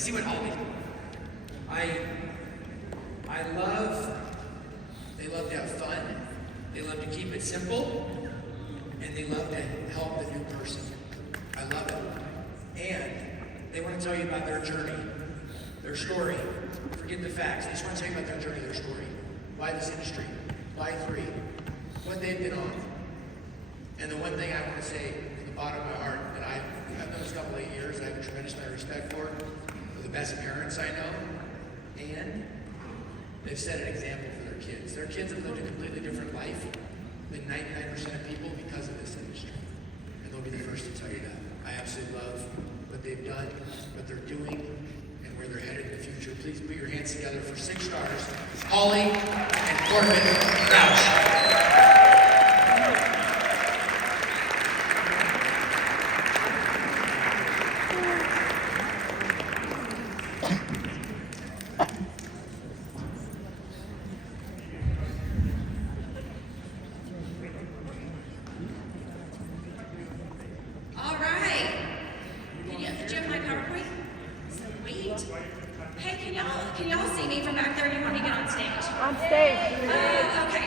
see what Holly. They love to have fun. They love to keep it simple, and they love to help the new person. I love it. And they want to tell you about their journey, their story. Forget the facts. They just want to tell you about their journey, their story. Why this industry? Why 3? What they've been on. And the one thing I want to say from the bottom of my heart that I've done this couple of years, I have a tremendous amount of respect for the best parents I know, and they've set an example for their kids. Their kids have lived a completely different life than 99% of people because of this industry. And they'll be the first to tell you that. I absolutely love what they've done, what they're doing, and where they're headed in the future. Please put your hands together for 6 stars, Holly and Corbin Crouch. Can y'all see me from back there? You want to get on stage? On stage. Okay.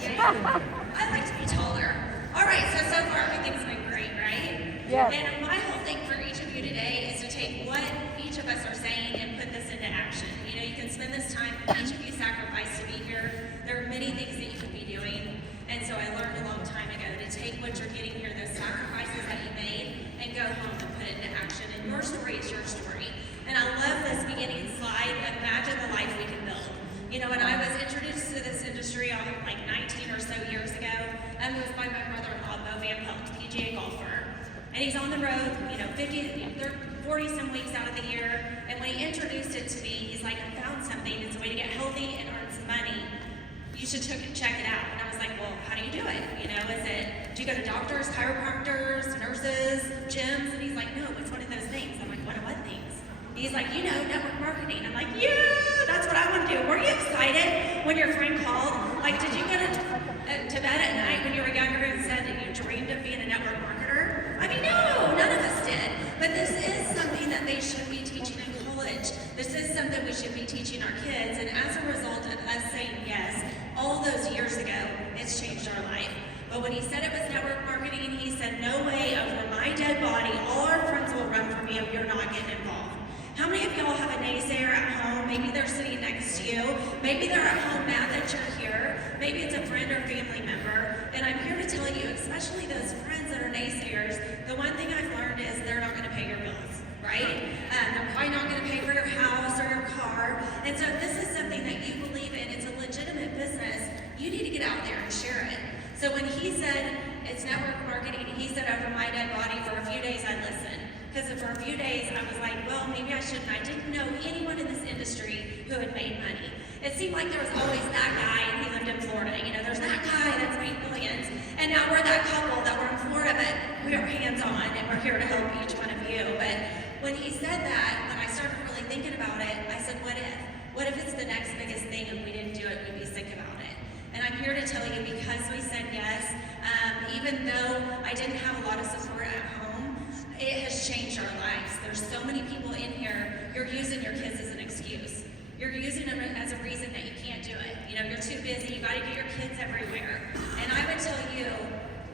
Yeah. I like to be taller. All right, so far everything's been great, right? Yes. And my whole thing for each of you today is to take what each of us are saying and put this into action. You know, you can spend this time, each of you sacrificed to be here. There are many things that you could be doing. And so I learned a long time ago to take what you're getting here, those sacrifices that you made, and go home and put it into action. And your story is your story. And I love this beginning slide, imagine the life we can build. You know, when I was introduced to this industry like 19 or so years ago, it was by my brother-in-law, Bo Van Pelt, PGA golfer. And he's on the road, 40 some weeks out of the year. And when he introduced it to me, he's like, I found something. It's a way to get healthy and earn some money. You should check it out. And I was like, well, how do you do it? Do you go to doctors, chiropractors, nurses, gyms? And he's like, no, it's one of those things. I'm like, what things? He's like, network marketing. I'm like, yeah, that's what I want to do. Were you excited when your friend called? Like, did you go to bed at night when you were younger and said that you dreamed of being a network marketer? I mean, no, none of us did. But this is something that they should be teaching in college. This is something we should be teaching our kids. And as a result of us saying yes, all those years ago, it's changed our life. But when he said it was network marketing, he said, no way, over my dead body, all our friends will run from you if you're not getting involved. How many of y'all have a naysayer at home? Maybe they're sitting next to you. Maybe they're at home mad that you're here. Maybe it's a friend or family member. And I'm here to tell you, especially those friends that are naysayers, the one thing I've learned is they're not going to pay your bills, right? They're probably not going to pay for your house or your car. And so if this is something that you believe in, it's a legitimate business, you need to get out there and share it. So when he said it's network marketing, he said over my dead body, for a few days I listened. Because for a few days I was like, well, maybe I shouldn't. I didn't know anyone in this industry who had made money. It seemed like there was always that guy and he lived in Florida. There's that guy that's made millions. And now we're that couple that we're in Florida, but we are hands-on and we're here to help each one of you. But when he said that, when I started really thinking about it, I said, what if? What if it's the next biggest thing and we didn't do it, we'd be sick about it? And I'm here to tell you, because we said yes, even though I didn't have a lot of support at home, it has changed our lives. There's so many people in here, you're using your kids as an excuse. You're using them as a reason that you can't do it. You're too busy, you gotta get your kids everywhere. And I would tell you,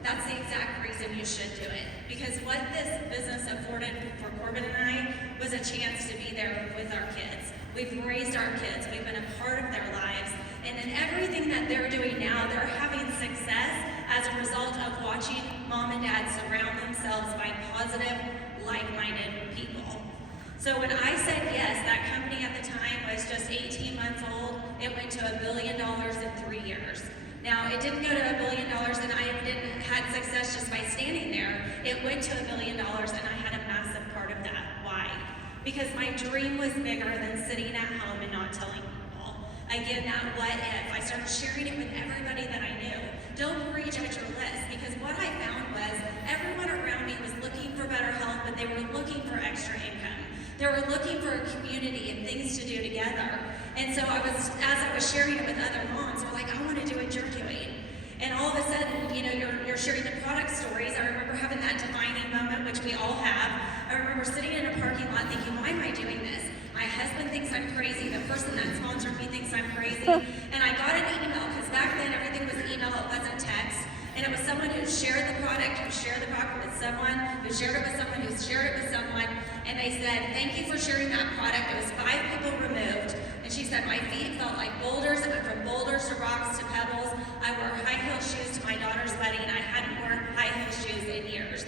that's the exact reason you should do it. Because what this business afforded for Corbin and I was a chance to be there with our kids. We've raised our kids, we've been a part of their lives, and in everything that they're doing now, they're having success as a result of watching mom and dad surround themselves by positive, like-minded people. So when I said yes, that company at the time was just 18 months old. It went to $1 billion in 3 years. Now, it didn't go to $1 billion and I didn't had success just by standing there. It went to $1 billion and I had a massive part of that. Why? Because my dream was bigger than sitting at home and not telling people. Again, that what if. I started sharing it with everybody that I knew. Don't prejudge your list, because what I found was everyone around me was looking for better health, but they were looking for extra income. They were looking for a community and things to do together. And so as I was sharing it with other moms, we're like, I want to do what you're doing. And all of a sudden, you're sharing the product stories. I remember having that defining moment, which we all have. I remember sitting in a parking lot thinking, why am I doing this? thinks I'm crazy. The person that sponsored me thinks I'm crazy. And I got an email, because back then everything was email, it wasn't text. And it was someone who shared the product, who shared the product with someone, who shared it with someone, who shared it with someone. And they said, thank you for sharing that product. It was 5 people removed. And she said, my feet felt like boulders. It went from boulders to rocks to pebbles. I wore high heel shoes to my daughter's wedding. I hadn't worn high heel shoes in years.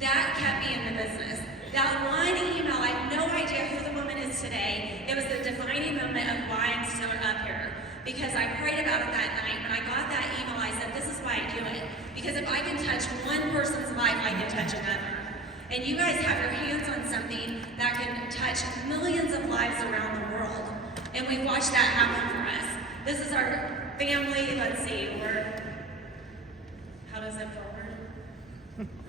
That kept me in the business. That one email, I have no idea who the woman is today. It was the defining moment of why I'm still up here. Because I prayed about it that night. When I got that email, I said, this is why I do it. Because if I can touch one person's life, I can touch another. And you guys have your hands on something that can touch millions of lives around the world. And we've watched that happen for us. This is our family, let's see, how does it forward?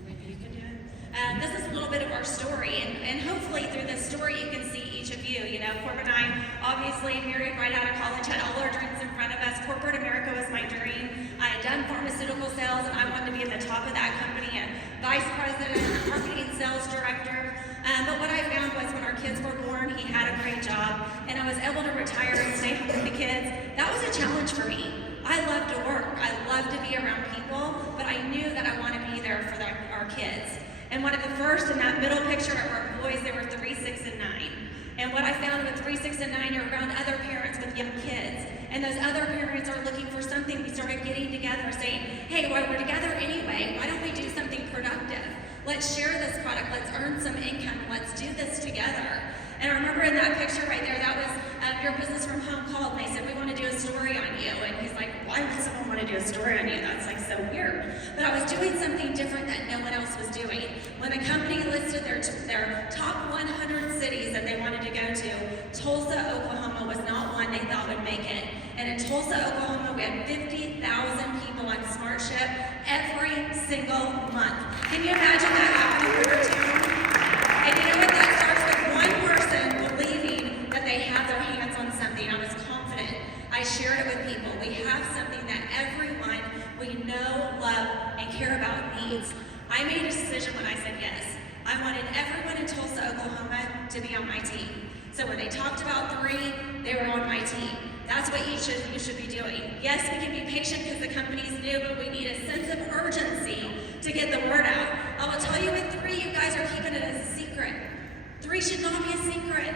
Maybe you can do it. This is a little bit of our story, and hopefully through this story you can see each of you. You know, Corbin and I, obviously married right out of college, had all our dreams in front of us. Corporate America was my dream. I had done pharmaceutical sales, and I wanted to be at the top of that company, a vice president, a marketing sales director. But what I found was when our kids were born, he had a great job, and I was able to retire and stay home with the kids. That was a challenge for me. I love to work. I love to be around people, but I knew that I wanted to be there for our kids. And one of the first in that middle picture of our boys, they were 3, 6, and 9. And what I found with 3, 6, and 9, you're around other parents with young kids. And those other parents are looking for something. We started getting together saying, hey, well, we're together anyway. Why don't we do something productive? Let's share this product. Let's earn some income. Let's do this together. And I remember in that picture right there, that was Your Business from Home called, and they said, we want to do a story on you. And he's like, why would someone want to do a story on you? That's like so weird. But I was doing something different that no one else was doing. When the company listed their top 100 cities that they wanted to go to, Tulsa, Oklahoma was not one they thought would make it. And in Tulsa, Oklahoma, we had 50,000 people on SmartShip every single month. Can you imagine that happening for your town? And you know what? That starts with one person believing that they have their hands on something. I was confident. I shared it with people. We have something that everyone we know, love, and care about needs. I made a decision when I said yes. I wanted everyone in Tulsa, Oklahoma to be on my team. So when they talked about 3, they were on my team. That's what you should be doing. Yes, we can be patient because the company's new, but we need a sense of urgency to get the word out. I will tell you with 3, you guys are keeping it as a secret. 3 should not be a secret.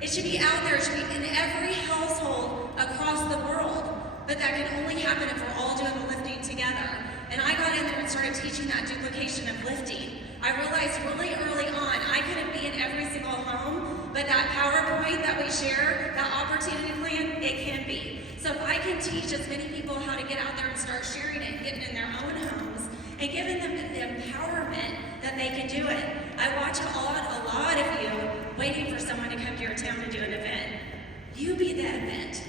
It should be out there. It should be in every household across the world. But that can only happen if we're all doing the lifting together. And I got in there and started teaching that duplication of lifting. I realized really early on, I couldn't be in every single home, but that PowerPoint that we share, that opportunity plan, it can be. So if I can teach as many people how to get out there and start sharing it, getting in their own homes, and giving them the empowerment that they can do it. I watch a lot of you waiting for someone to come to your town to do an event. You be the event.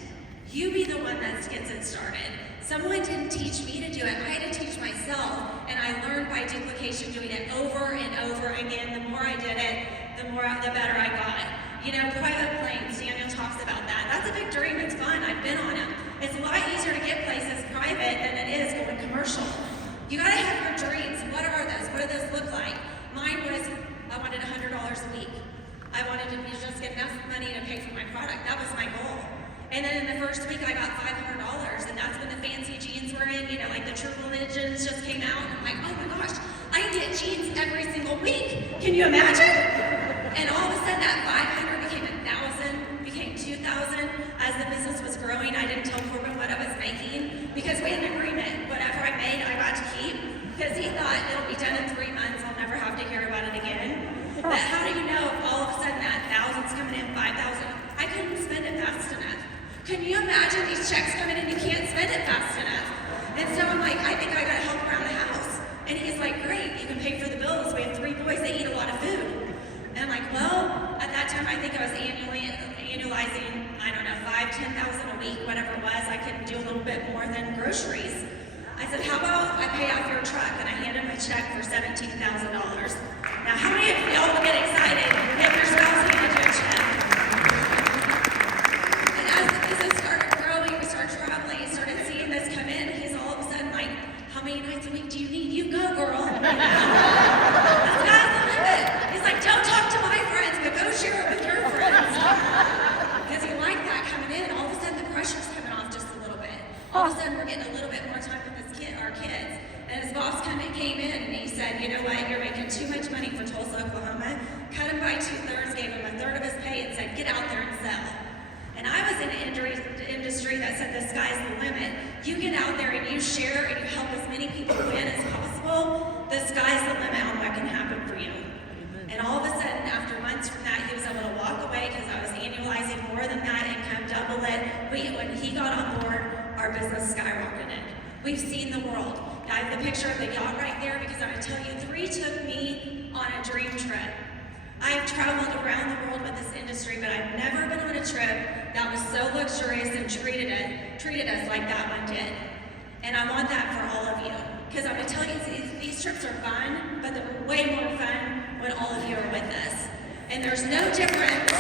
You be the one that gets it started. Someone didn't teach me to do it. I had to teach myself, and I learned by duplication, doing it over and over again. The more I did it, the better I got. You know, private planes, Daniel talks about that. That's a big dream. It's fun. I've been on them. It's a lot easier to get places private than it is going commercial. You gotta have your dreams. What are those? What do those look like? Mine was, I wanted $100 a week. I wanted to just get enough money to pay for my product. That was my goal. And then in the first week, I got $500, and that's when the fancy jeans were in, you know, like the Triple Ninjas just came out, and I'm like, oh my gosh, I get jeans every single week. Can you imagine? And all of a sudden, that 500 became 1,000, became 2,000. As the business was growing, I didn't tell Corbin what I was making, because we had an agreement. Whatever I made, I got to keep, because he thought it'll be done in 3 months, I'll never have to hear about it again. But how do you know if all of a sudden that 1,000's coming in, 5,000? I couldn't spend it fast enough. Can you imagine these checks coming in? You can't spend it fast enough. And so I'm like, I think I gotta help around the house. And he's like, great, you can pay for the bills. We have 3 boys, they eat a lot of food. And I'm like, well, at that time I think I was annualizing, I don't know, 5,000, 10,000 a week, whatever it was. I could do a little bit more than groceries. I said, how about I pay off your truck? And I handed him a check for $17,000. Now, how many of y'all will get excited if your spouse handed you a check? And as the business started growing, we started traveling, he started seeing this come in. He's all of a sudden like, how many nights a week do you need? You go, girl. The sky's the limit. He's like, don't talk to my friends, but go share it with your friends. industry that said the sky's the limit. You get out there and you share and you help as many people win as possible, the sky's the limit on what can happen for you. And all of a sudden, after months from that, he was able to walk away because I was annualizing more than that income, double it. When he got on board, our business skyrocketed. We've seen the world. I have the picture of the yacht right there because I'm going to tell you, 3 took me on a dream trip. I've traveled around the world with this industry, but I've never been on a trip that was so luxurious and treated us like that one did. And I want that for all of you. Because I'm going to tell you, these trips are fun, but they're way more fun when all of you are with us. And there's no difference.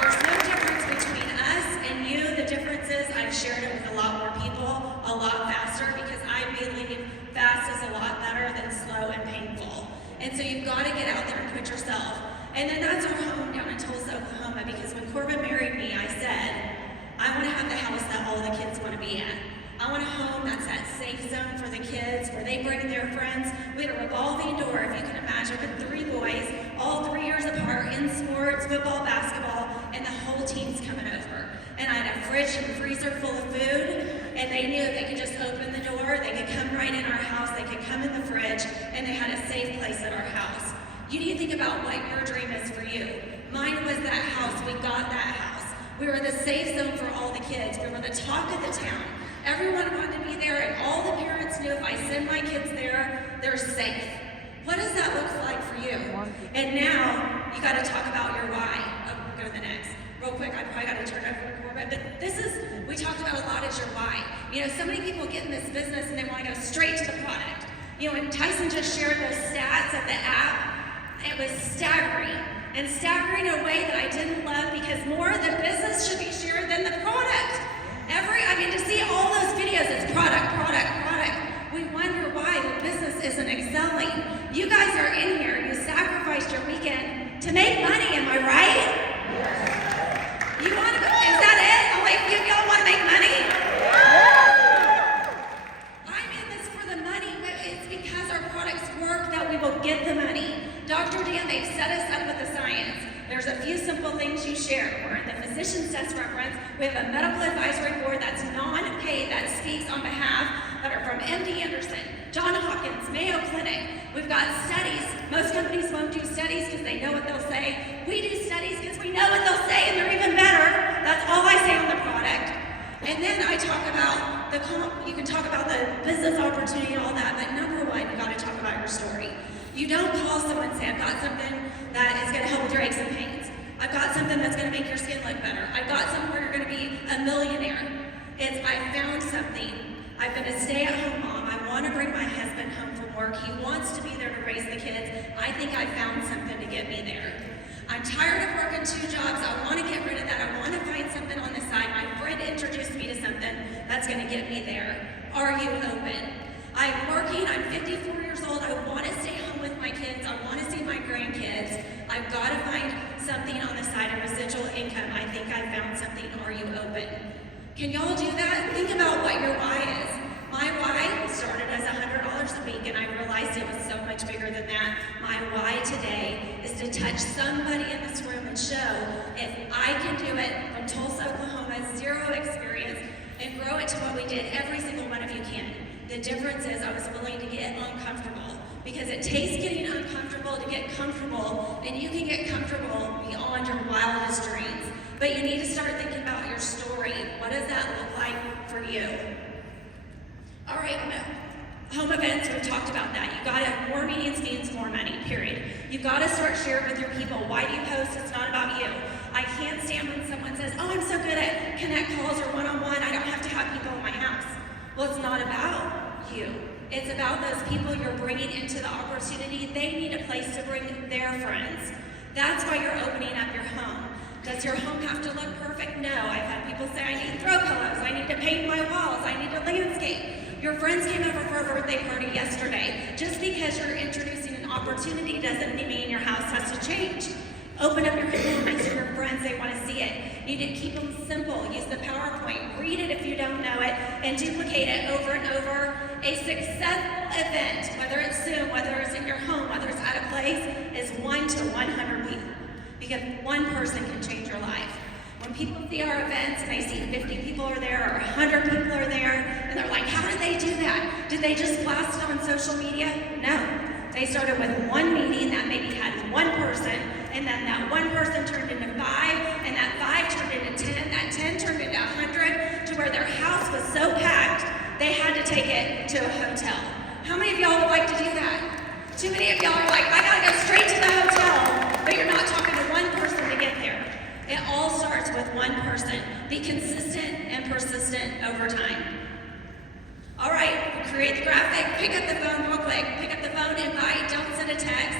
There's no difference between us and you. The difference is I've shared it with a lot more people, a lot faster, because I believe fast is a lot better than slow and painful. And so you've got to get out there and put yourself. And then that's our home down in Tulsa, Oklahoma, because when Corbin married me, I said, I want to have the house that all the kids want to be at. I want a home that's that safe zone for the kids, where they bring their friends. We had a revolving door, if you can imagine, with 3 boys, all 3 years apart, in sports, football, basketball, and the whole team's coming over. And I had a fridge and freezer full of food, and they knew if they could just open the door, they could come right in our house, they could come in the fridge, and they had a safe place at our house. You need to think about what your dream is for you. Mine was that house. We got that house. We were the safe zone for all the kids. We were the talk of the town. Everyone wanted to be there, and all the parents knew if I send my kids there, they're safe. What does that look like for you? And now, you got to talk about your why. Oh, go to the next. Real quick, I probably got to turn over to Corbin, but we talked about a lot is your why. You know, so many people get in this business and they want to go straight to the product. You know, when Tyson just shared those stats of the app, it was staggering. And staggering in a way that I didn't love, because more of the business should be shared than the product. To see all those videos, it's product. We wonder why the business isn't excelling. You guys are in here, you sacrificed your weekend to make money, am I right? You want to, is that it? Only a few of y'all want to make money? I'm in this for the money, but it's because our products work that we will get the money. Dr. Dan, they've set us up with the science. There's a few simple things you share. We're in the physician's test reference. We have a medical advisory board that's non-paid, that speaks on behalf, that are from MD Anderson, Johns Hopkins, Mayo Clinic. We've got studies. Most companies won't do studies because they know what they'll say. We do studies because we know what they'll say, and they're even better. That's all I say on the product. And then I talk about you can talk about the business opportunity and all that, but number one, you got to talk about your story. You don't call someone and say, I've got something that is going to help with your aches and pains. I've got something that's going to make your skin look better. I've got something where you're going to be a millionaire. It's, I found something. I've been a stay-at-home mom. I want to bring my husband home from work. He wants to be there to raise the kids. I think I found something to get me there. I'm tired of working 2 jobs. I want to get rid of that. I want to find something on the side. My friend introduced me to something that's going to get me there. Are you open? I'm working. I'm 54 years old. I want to stay home with my kids. I want to see my grandkids. I've got to find something on the side of residual income. I think I found something. Are you open? Can y'all do that? Think about what your why is. My why started as $100 a week, and I realized it was so much bigger than that. My why today is to touch somebody in this room and show if I can do it from Tulsa, Oklahoma, 0 experience, and grow it to what we did. Every single one of you can. The difference is I was willing to get uncomfortable, because it takes getting uncomfortable to get comfortable, and you can get comfortable beyond your wildest dreams. But you need to start thinking about your story. What does that look like for you? All right, home events, we've talked about that. You gotta, more meetings means more money, period. You gotta start sharing with your people. Why do you post? It's not about you. I can't stand when someone says, oh, I'm so good at connect calls or one-on-one. I don't have to have people in my house. Well, it's not about you. It's about those people you're bringing into the opportunity. They need a place to bring their friends. That's why you're opening up your home. Does your home have to look perfect? No. I've had people say, I need throw pillows, I need to paint my walls, I need to landscape. Your friends came over for a birthday party yesterday. Just because you're introducing an opportunity doesn't mean your house has to change. Open up your home to your friends, they want to see it. You need to keep them simple. Use the PowerPoint. Read it if you don't know it, and duplicate it over and over. A successful event, whether it's Zoom, whether it's in your home, whether it's at a place, is 1 to 100 people. Because one person can change your life. When people see our events and they see 50 people are there or 100 people are there, and they're like, how did they do that? Did they just blast it on social media? No. They started with one meeting that maybe had one person, and then that one person turned into 5, and that 5 turned into 10, that 10 turned into 100, to where their house was so packed, they had to take it to a hotel. How many of y'all would like to do that? Too many of y'all are like, I gotta go straight to the hotel, but you're not talking to one person to get there. It all starts with one person. Be consistent and persistent over time. All right, create the graphic, pick up the phone real quick, pick up the phone, invite, don't send a text.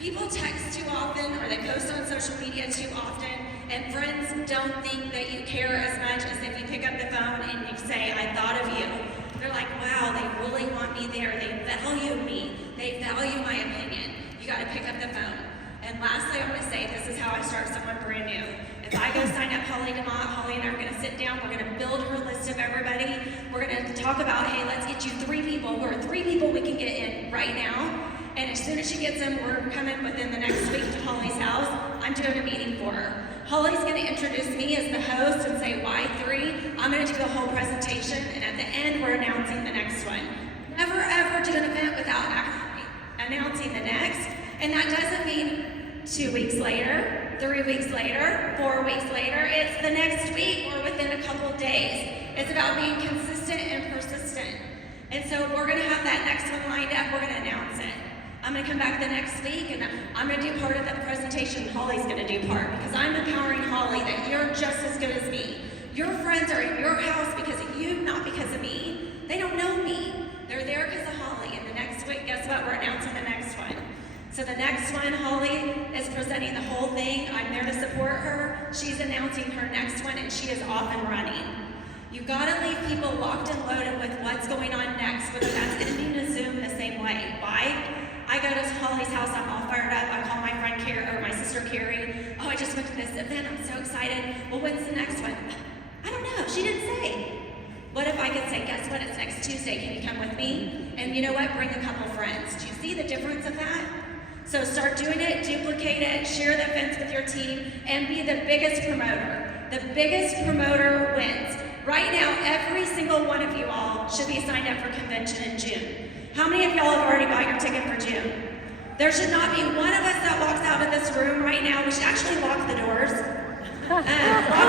People text too often or they post on social media too often, and friends don't think that you care as much as if you pick up the phone and you say, I thought of you. They're like, wow, they really want me there. They value me. They value my opinion. You gotta pick up the phone. And lastly, I'm gonna say, this is how I start someone brand new. If I go sign up Holly DeMott, Holly and I are gonna sit down, we're gonna build her list of everybody. We're gonna talk about, hey, let's get you 3 people. Who are 3 people we can get in right now? And as soon as she gets in, we're coming within the next week to Holly's house. I'm doing a meeting for her. Holly's gonna introduce me as the host and say, why 3? I'm gonna do the whole presentation, and at the end, we're announcing the next one. Never ever do an event without announcing the next. And that doesn't mean 2 weeks later, 3 weeks later, 4 weeks later. It's the next week or within a couple days. It's about being consistent and persistent. And so we're gonna have that next one lined up, we're gonna announce it. I'm gonna come back the next week and I'm gonna do part of the presentation. Holly's gonna do part, because I'm empowering Holly that you're just as good as me. Your friends are in your house because of you, not because of me. They don't know me. They're there because of Holly. And the next week, guess what? We're announcing the next one. So the next one, Holly is presenting the whole thing. I'm there to support her. She's announcing her next one, and she is off and running. You've got to leave people locked and loaded with what's going on next, whether that's ending a Zoom the same way. Why? I go to Holly's house, I'm all fired up. I call my friend Carrie, or my sister Carrie. Oh, I just went to this event, I'm so excited. Well, when's the next one? I don't know, she didn't say. What if I could say, guess what, it's next Tuesday, can you come with me? And you know what, bring a couple friends. Do you see the difference of that? So start doing it, duplicate it, share the events with your team, and be the biggest promoter. The biggest promoter wins. Right now, every single one of you all should be signed up for convention in June. How many of y'all have already bought your ticket for June? There should not be one of us that walks out of this room right now. We should actually lock the doors. Lock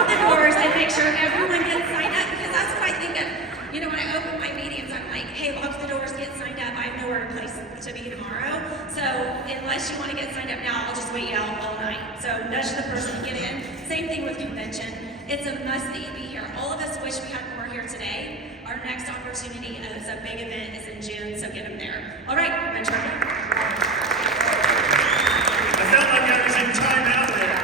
the doors and make sure everyone gets signed up, because that's what I think of. You know, when I open my meetings, I'm like, hey, lock the doors, get signed up. I have nowhere to place to be tomorrow. So unless you want to get signed up now, I'll just wait you out all night. So nudge the person to get in. Same thing with convention. It's a must that you be here. All of us wish we had more here today. Our next opportunity as a big event is in June, so get them there. All right, I'm gonna try. I felt like I was in timeout there.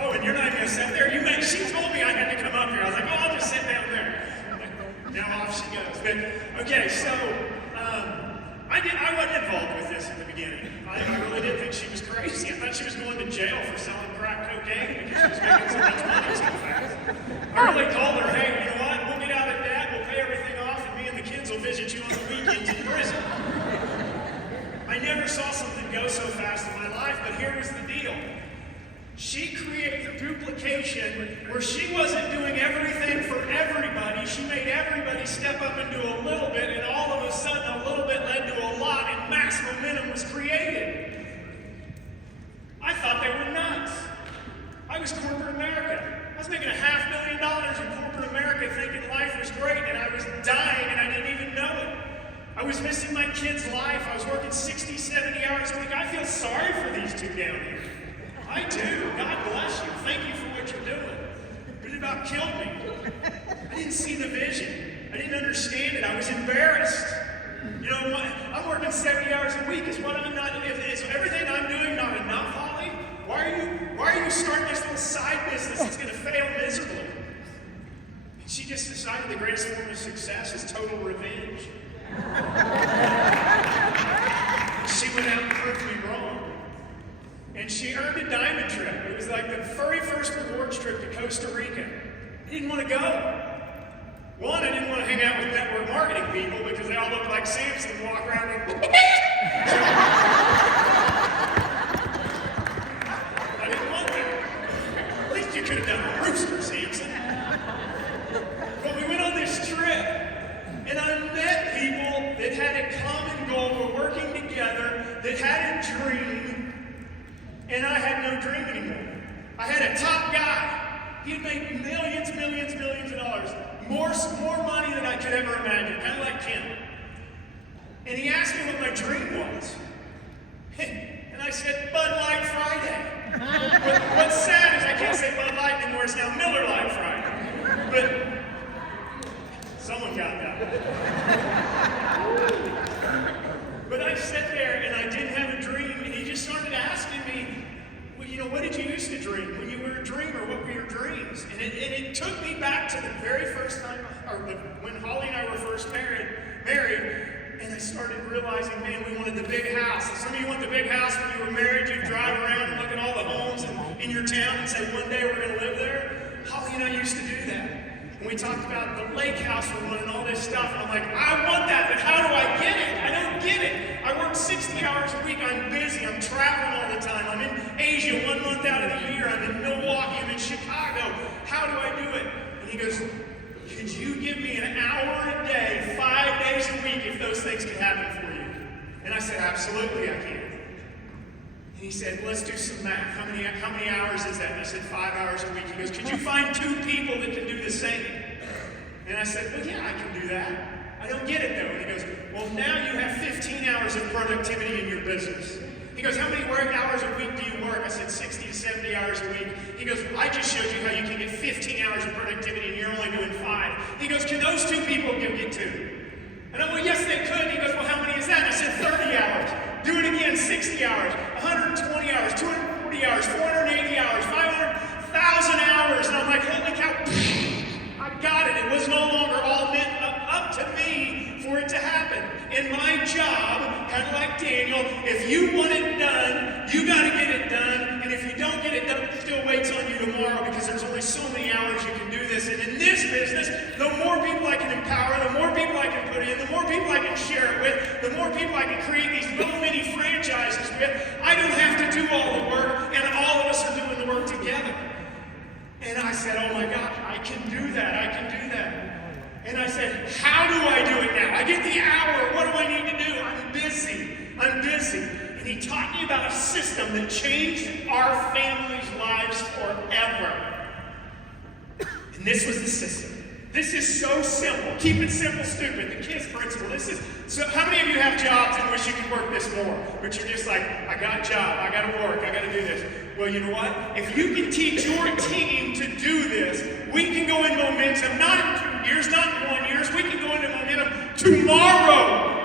Oh, and you're not even gonna sit there? She told me I had to come up here. I was like, oh, I'll just sit down there. Now off she goes. But, okay, so I wasn't involved with this in the beginning. I really didn't think she was crazy. I thought she was going to jail for selling crack cocaine because she was making so much money so fast. I really told her, hey, you know what? We'll get out of debt, we'll pay everything off, and me and the kids will visit you on the weekends in prison. I never saw something go so fast in my life, but here was the deal. She created duplication where she wasn't doing everything for everybody. She made everybody step up and do a little bit, and all of a sudden a little bit led to a lot, and mass momentum was created. I thought they were nuts. I was corporate America. I was making $500,000 in corporate America thinking life was great, and I was dying and I didn't even know it. I was missing my kid's life. I was working 60, 70 hours a week. I feel sorry for these two down here. I do. God bless you. Thank you for what you're doing. But it about killed me. I didn't see the vision. I didn't understand it. I was embarrassed. You know, I'm working 70 hours a week. Is everything I'm doing not enough, Holly? Why are you starting this little side business that's going to fail miserably? And she just decided the greatest form of success is total revenge. She went out and proved me wrong. And she earned a diamond trip. It was like the very first rewards trip to Costa Rica. I didn't want to go. One, I didn't want to hang out with network marketing people because they all looked like Samson and walk around and I didn't want that. You could have done a rooster, Samson. But we went on this trip, and I met people that had a common goal, were working together, that had a dream, and I had no dream anymore. I had a top guy. He had made millions of dollars. More money than I could ever imagine, kind of like Kim. And he asked me what my dream was. And I said, Bud Light Friday. But what's sad is I can't say Bud Light anymore, it's now Miller Lite Friday. But someone got that. But I sat there and I didn't have a dream, and he just started asking me, well, you know, what did you used to dream? When you were a dreamer, what were your dreams? And it took me back to the very first time, when Holly and I were first married, and I started realizing, man, we wanted the big house. And some of you want the big house when you were married. You'd drive around and look at all the homes in your town and say, one day we're going to live there. Holly and I used to do that. And we talked about the lake house we wanted and all this stuff. And I'm like, I want that, but how do I get it? I don't get it. I work 60 hours a week. I'm busy. I'm traveling all the time. I'm in Asia 1 month out of the year. I'm in Milwaukee. I'm in Chicago. How do I do it? And he goes, could you give me an hour a day, 5 days a week, if those things can happen for you? And I said, absolutely I can. And he said, let's do some math. How many hours is that? And I said, 5 hours a week. He goes, could you find 2 people that can do the same? And I said, well, yeah, I can do that. I don't get it, though. And he goes, well, now you have 15 hours of productivity in your business. He goes, how many hours a week do you work? I said, 60 to 70 hours a week. He goes, I just showed you how you can get 15 hours of productivity and you're only doing 5. He goes, can those 2 people get 2? And I'm like, well, yes, they could. He goes, well, how many is that? And I said, 30 hours. Do it again, 60 hours, 120 hours, 240 hours, 480 hours, 500,000 hours. And I'm like, holy cow, I got it. It was no longer all meant up to me for it to happen. And my job, kind of like Daniel, if you want it done, you got to get it done. And if you don't get it done, it still waits on you tomorrow because there's only so many hours you can do this. And in this business, the more people I can empower, the more people I can put in, the more people I can share it with, the more people I can create these little mini franchises with. I don't have to do all the work, and all of us are doing the work together. And I said, oh my God, I can do that. I can do that. And I said, how do I do it now? I get the hour. What do I need to do? I'm busy. And he taught me about a system that changed our family's lives forever. And this was the system. This is so simple. Keep it simple, stupid. The KISS principle. So how many of you have jobs and wish you could work this more? But you're just like, I got a job. I got to work. I got to do this. Well, you know what? If you can teach your team to do this, we can go in momentum, not in 2 years, not in 1 year. We can go into momentum tomorrow.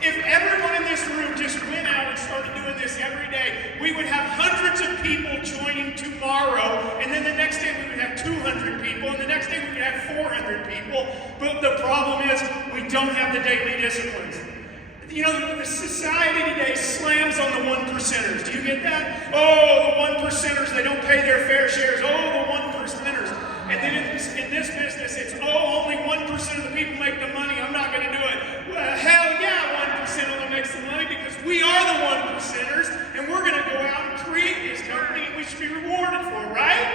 If everyone in this room just went out and started doing this every day, we would have hundreds of people joining tomorrow, and then the next day we would have 200 people, and the next day we would have 400 people. But the problem is we don't have the daily disciplines. You know, the society today slams on the 1%ers. Do you get that? Oh, the 1%ers, they don't pay their fair shares. Oh, the 1%ers. And then in this business, it's, oh, only 1% of the people make the money. I'm not going to do it. Well, hell yeah, 1% only makes the money because we are the 1%ers, and we're going to go out and create this company, and we should be rewarded for it, right?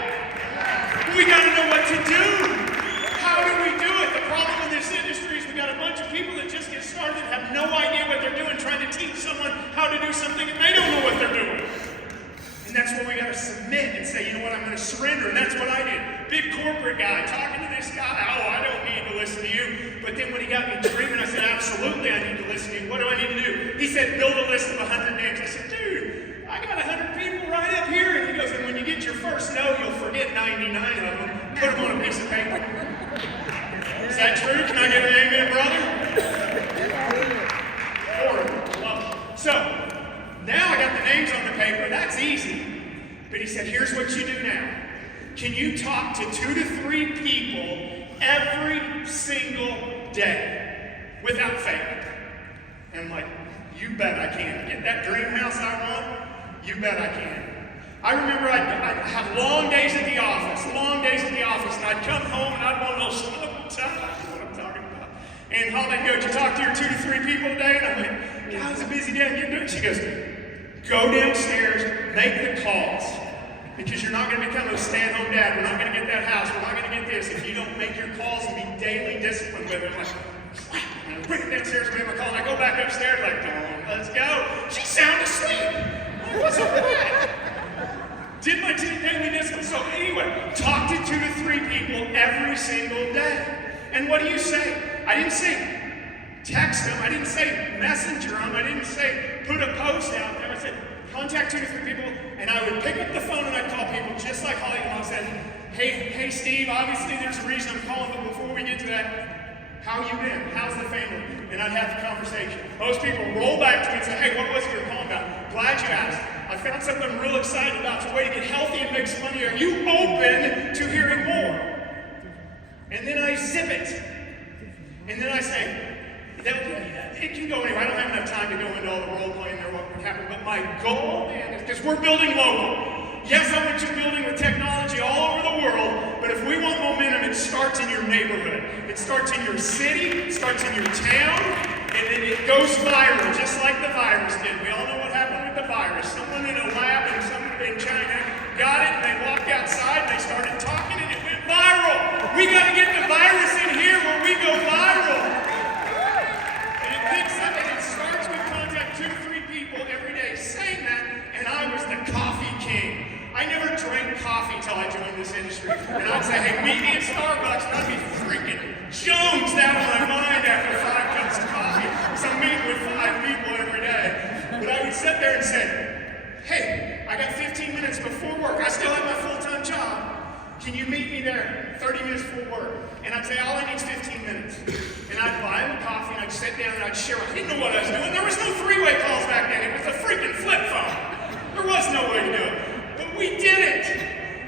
We got to know what to do. How do we do it? The problem in this industry is we got a bunch of people that just get started and have no idea what they're doing, trying to teach someone how to do something, and they don't know what they're doing. And that's where we got to submit and say, you know what, I'm going to surrender. And that's what I did. Big corporate guy, talking to this guy, oh, I don't need to listen to you. But then when he got me dreaming, I said, absolutely, I need to listen to you. What do I need to do? He said, build a list of 100 names. I said, dude, I got 100 people right up here. And he goes, and when you get your first no, you'll forget 99 of them. Put them on a piece of paper. Is that true? Can I get an amen, brother? Horrible. Love it. So, now I got the names on the paper. That's easy. But he said, here's what you do now. Can you talk to 2 to 3 people every single day without fail? And I'm like, you bet I can. Get that dream house I want? You bet I can. I remember I'd have long days at the office, and I'd come home and I'd want a little smoke time. That's what I'm talking about. And Holly'd go, did you talk to your 2 to 3 people today? And I'm like, God, it's a busy day. I'm getting to it. She goes, go downstairs, make the calls. Because you're not going to become a stay-at-home dad. We're not going to get that house. We're not going to get this if you don't make your calls and be daily disciplined with it. Like, and I bring it downstairs, make my call, and I go back upstairs like, come on, let's go. She's sound asleep. What's up with that? Did my daily discipline. So anyway, talk to 2 to 3 people every single day. And what do you say? I didn't say text them. I didn't say messenger them. I didn't say put a post out there. I said contact 2 to 3 people, and I would pick up the phone and I'd call people just like Holly and I said, hey Steve, obviously there's a reason I'm calling, but before we get to that, how you been? How's the family? And I'd have the conversation. Most people roll back to me and say, hey, what was it you were calling about? Glad you asked. I found something I'm real excited about. It's a way to get healthy and make some money. Are you open to hearing more? And then I zip it. And then I say, it can go anywhere. I don't have enough time to go into all the role playing or what would happen. But my goal, man, is because we're building local. Yes, I want you building with technology all over the world, but if we want momentum, it starts in your neighborhood. It starts in your city, it starts in your town, and then it goes viral, just like the virus did. We all know what happened with the virus. Someone in a lab and someone in China got it, and they walked outside, and they started talking, and it went viral. We got to get the virus in here where we go viral. And it picks up, and it starts with contact 2 to 3 people every day saying that, and I was the coffee king. I never drank coffee till I joined this industry. And I'd say, hey, meet me at Starbucks, and I'd be freaking jonesed out of my mind after 5 cups of coffee. So I'm meeting with 5 people every day. But I would sit there and say, hey, I got 15 minutes before work. I still have my full-time job. Can you meet me there 30 minutes before work? And I'd say, all I need is 15 minutes. And I'd buy them coffee, and I'd sit down, and I'd share. I didn't know what I was doing. There was no 3-way calls back then. It was a freaking flip phone. There was no way to do it. But we did it!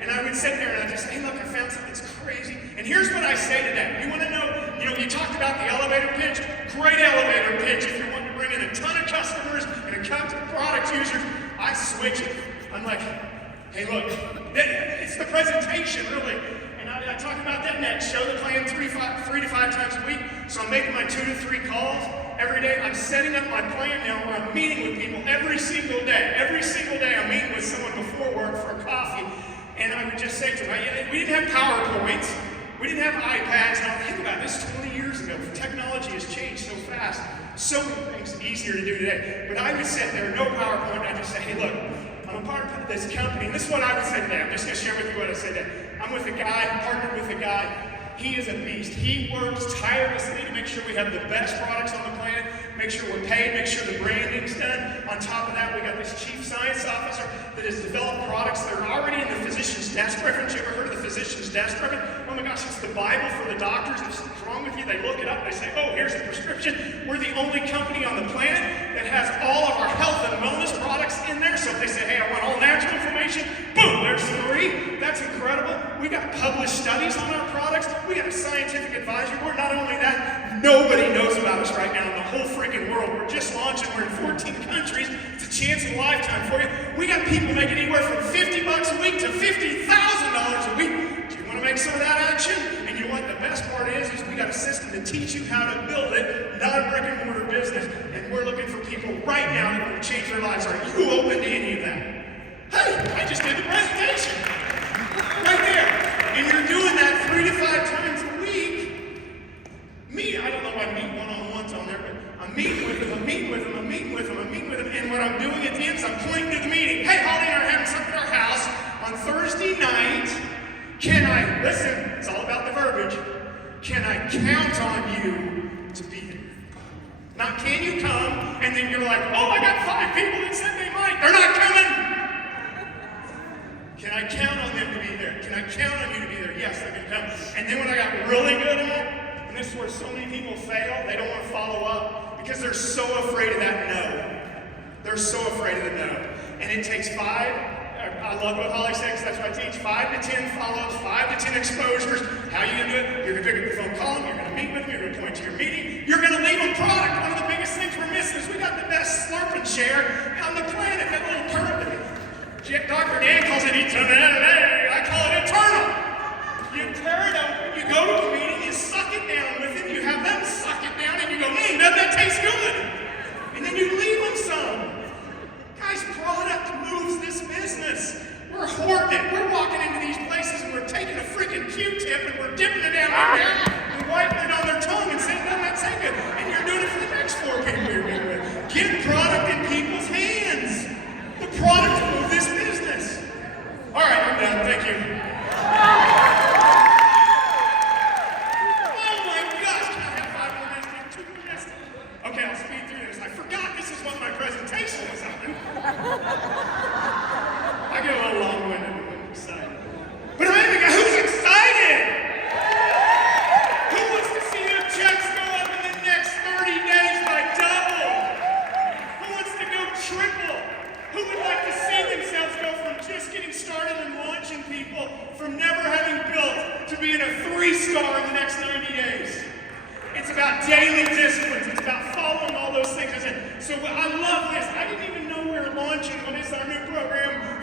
And I would sit there and I'd just say, hey, look, I found something that's crazy. And here's what I say to them. You want to know, you talked about the elevator pitch. Great elevator pitch if you're wanting to bring in a ton of customers and a ton of product users. I switch it. I'm like, hey, look, it's the presentation, really. And I talk about that next. Show the plan 3 to 5 times a week. So I'm making my 2 to 3 calls every day. I'm setting up my plan now where I'm meeting with people every single day. Every single day I'm meeting with someone before work for a coffee. And I would just say to them, we didn't have PowerPoints. We didn't have iPads. Now think about this 20 years ago. Technology has changed so fast. So many things easier to do today. But I would sit there, no PowerPoint, and I'd just say, hey, look, I'm a part of this company. And this is what I would say today. I'm just going to share with you what I said today. I'm with a guy, partnered with a guy. He is a beast. He works tirelessly to make sure we have the best products on the planet, make sure we're paid, make sure the branding's done. On top of that, we got this chief science officer that has developed products that are already in the physician's desk reference. You ever heard of the physician's desk reference? Oh my gosh, it's the Bible for the doctors. If something's wrong with you, they look it up, they say, oh, here's the prescription. We're the only company on the planet that has all of our health and wellness products in there. So if they say, hey, I want all natural information, boom, there's 3. That's incredible. We got published studies on our products. We got a scientific advisory board. Not only that, nobody knows about us right now in the whole freaking world. We're just launching. We're in 14 countries. It's a chance of a lifetime for you. We got people making anywhere from $50 a week to $50,000 a week. Do you want to make some of that action? And you know what the best part is we got a system to teach you how to build it, not a brick and mortar business. And we're looking for people right now that want to change their lives. Are you open to any of that? Hey, I just did the presentation. Right there. And you're doing that 3 to 5 times a week. I don't know if I meet one-on-ones on there, but I'm meeting with them, and what I'm doing at the end is I'm pointing to the meeting. Hey, Holly and I are having something at our house on Thursday night. Can I, listen, it's all about the verbiage. Can I count on you to be there? Not can you come, and then you're like, oh, I got 5 people that said they might. They're not coming. Can I count on them to be there? Can I count on you to be there? Yes, they're going to come. And then what I got really good at, and this is where so many people fail, they don't want to follow up because they're so afraid of that no. They're so afraid of the no. And it takes 5, I love what Holly says, that's what I teach, 5 to 10 follow-ups, 5 to 10 exposures. How are you going to do it? You're going to pick up the phone, call them, you're going to meet with them, you're going to point to your meeting, you're going to leave them product. One of the biggest things we're missing is we got the best slurp and share on the planet, that little turtle. Dr. Dan calls it eternal. I call it eternal. You tear it open, you go to a meeting, you suck it down with it, you have them suck it down, and you go, doesn't that taste good? And then you leave them some. Guys, product moves this business. We're starting it. We're walking into these places and we're taking a freaking Q-tip and we're dipping it down in there and wiping it on their tongue and saying, doesn't that say good? And you're doing it for the next 4 people you're meeting with. Get product in people's hands. The product of this business. All right, I'm done. Thank you. Oh my gosh, can I have 5 more minutes? 2 more minutes? Okay, I'll speed through this. I forgot this is what my presentation is on. I get a little long-winded when I'm excited. But remember, who's excited? Who wants to see their checks go up in the next 30 days by double? Who wants to go triple? Who would like to see themselves go from just getting started and launching people, from never having built, to being a 3-star in the next 90 days? It's about daily disciplines. It's about following all those things. So I love this. I didn't even know we were launching what is our new program,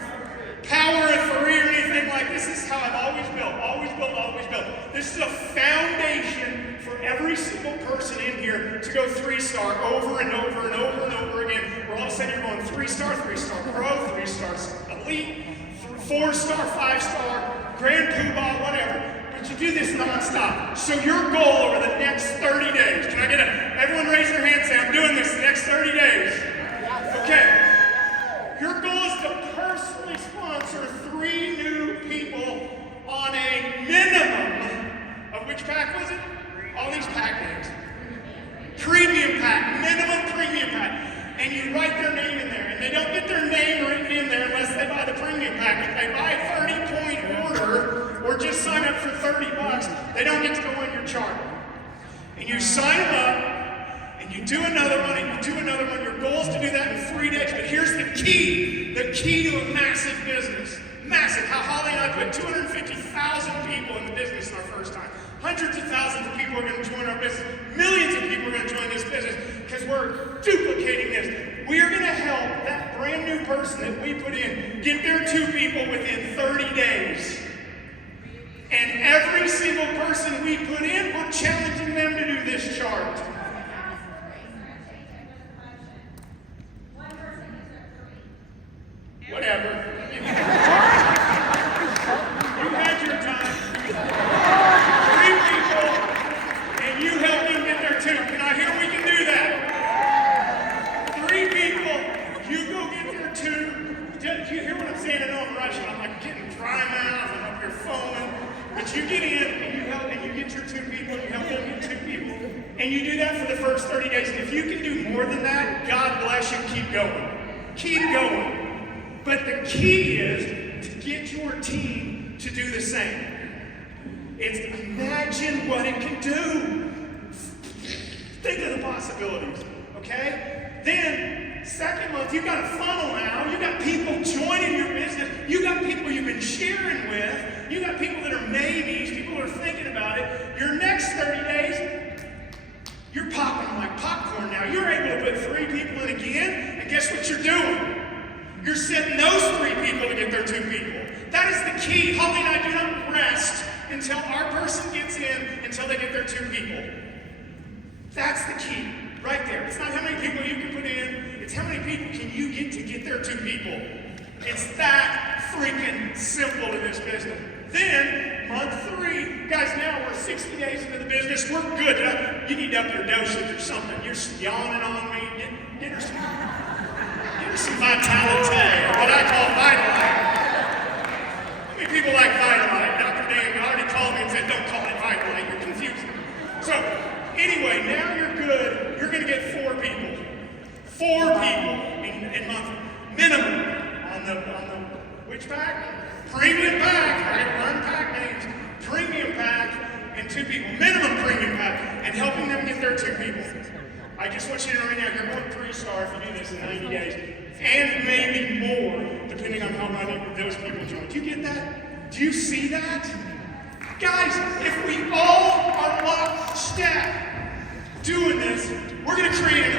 Power of 3 or anything like this. This is how I've always built, always built, always built. This is a foundation for every single person in here to go 3-star over and over and over and over again. Where all of a sudden you're going 3-star, 3-star Pro, 3-star Elite, 4-star, 5-star, Grand Poobah, whatever. But you do this nonstop. So your goal over the next 30 days, can I get everyone raise their hand and say, I'm doing this the next 30 days. Okay. Your goal is to personally sponsor 3 new people on a minimum of which pack was it? All these pack names. Premium pack, minimum premium pack. And you write their name in there. And they don't get their name written in there unless they buy the premium pack. If they buy a 30-point order or just sign up for $30, they don't get to go in your chart. And you sign them up, and you do another one, and you do another one. Your goal is to do that in 3 days. But here's the key to a massive business. Massive. How Holly and I put 250,000 people in the business in our first time. Hundreds of thousands of people are going to join our business. Millions of people are going to join this business because we're duplicating this. We are going to help that brand new person that we put in get their 2 people within 30 days. And every single person we put in, we're challenging them to do this chart. Whatever. You had your time. 3 people, and you help them get their 2. Can I hear we can do that? 3 people, you go get their 2. Do you hear what I'm saying? I know I'm rushing. I'm like getting dry mouth and up here foaming. But you get in and you help and you get your 2 people, and you help them get 2 people. And you do that for the first 30 days. And if you can do more than that, God bless you, keep going. Keep going. But the key is to get your team to do the same. It's imagine what it can do. Think of the possibilities, okay? Then, second month, you've got a funnel now. You've got people joining your business. You've got people you've been sharing with. You've got people that are maybes, people that are thinking about it. Your next 30 days, you're popping them like popcorn now. You're able to put 3 people in again, and guess what you're doing? You're setting those 3 people to get their 2 people. That is the key. Holly and I do not rest until our person gets in, until they get their 2 people. That's the key, right there. It's not how many people you can put in, it's how many people can you get to get their 2 people. It's that freaking simple to this business. Then, month 3, guys, now we're 60 days into the business. We're good. You need to up your dosage or something. You're yawning on me. Get her some Vitality, what I call Vitalite. How many people like Vitalite? Dr. Dan already called me and said, don't call it Vitalite, you're confusing. So, anyway, now you're good. You're going to get 4 people. 4 people in month minimum on the which pack? Premium pack, right? Learn pack names. Premium pack and 2 people. Minimum premium pack, and helping them get their 2 people. I just want you to know right now, you're going 3-star if you do this in 90 days. And maybe more, depending on how many of those people join. Do you get that? Do you see that? Guys, if we all are lockstep doing this, we're going to create an